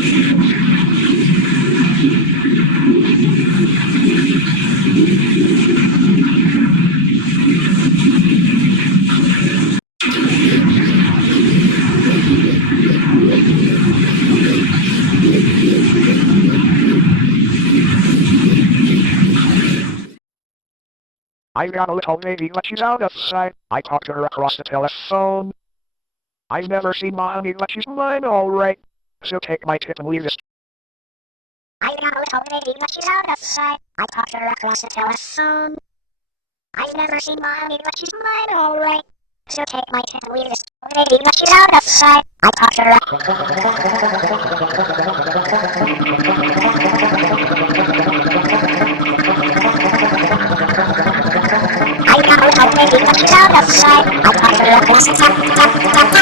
I've got a little lady, but she's out of sight. I talked to her across the telephone. I've never seen Mommy, but she's mine alright. So take my tip and leave this. I've got a little lady, but she's out of sight. I talked to her across the telephone. I've never seen Mommy, but she's mine alright. So take my tip and leave this lady, but she's out of sight. I talked to her. I got a little lady, but she's out of sight. I talked to her across the telephone.